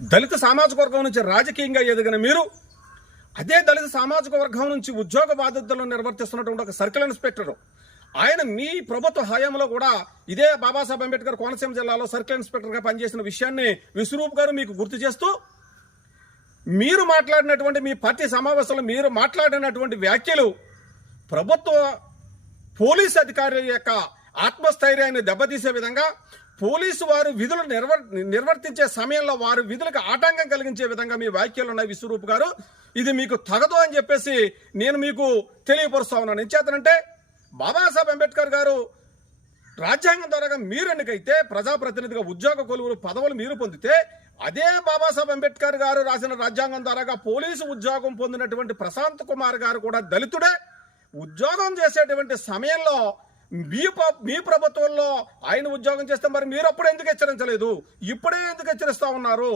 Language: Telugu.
దళిత సామాజిక వర్గం నుంచి రాజకీయంగా ఎదిగిన మీరు అదే దళిత సామాజిక వర్గం నుంచి ఉద్యోగ బాధ్యతలను నిర్వర్తిస్తున్నటువంటి ఒక సర్కిల్ ఇన్స్పెక్టర్ ఆయన మీ ప్రభుత్వ హయాంలో కూడా ఇదే బాబాసాహెబ్ అంబేద్కర్ కోనసీమ జిల్లాలో సర్కిల్ ఇన్స్పెక్టర్గా పనిచేసిన విషయాన్ని విశ్వరూప్ గారు మీకు గుర్తు చేస్తూ మీరు మాట్లాడినటువంటి మీ పార్టీ సమావేశంలో మీరు మాట్లాడినటువంటి వ్యాఖ్యలు ప్రభుత్వ పోలీసు అధికారుల యొక్క ఆత్మస్థైర్యాన్ని దెబ్బతీసే విధంగా పోలీసు వారు విధులు నిర్వర్తించే సమయంలో వారి విధులకు ఆటంకం కలిగించే విధంగా మీ వ్యాఖ్యలు ఉన్నాయి విశ్వరూప్ గారు. ఇది మీకు తగదు అని చెప్పేసి నేను మీకు తెలియపరుస్తా ఉన్నాను. ఎంచేతనంటే బాబాసాహెబ్ అంబేద్కర్ గారు రాజ్యాంగం ద్వారా మీరు ఎన్నికైతే ప్రజాప్రతినిధిగా ఉద్యోగ కొలువులు పదవులు మీరు పొందితే అదే బాబాసాహెబ్ అంబేద్కర్ గారు రాసిన రాజ్యాంగం ద్వారా పోలీసు ఉద్యోగం పొందినటువంటి ప్రశాంత్ కుమార్ గారు కూడా దళితుడే. ఉద్యోగం చేసేటువంటి సమయంలో మీ ప్రభుత్వంలో ఆయన ఉద్యోగం చేస్తే మరి మీరు అప్పుడు ఎందుకు హెచ్చరించలేదు, ఇప్పుడే ఎందుకు హెచ్చరిస్తా ఉన్నారు?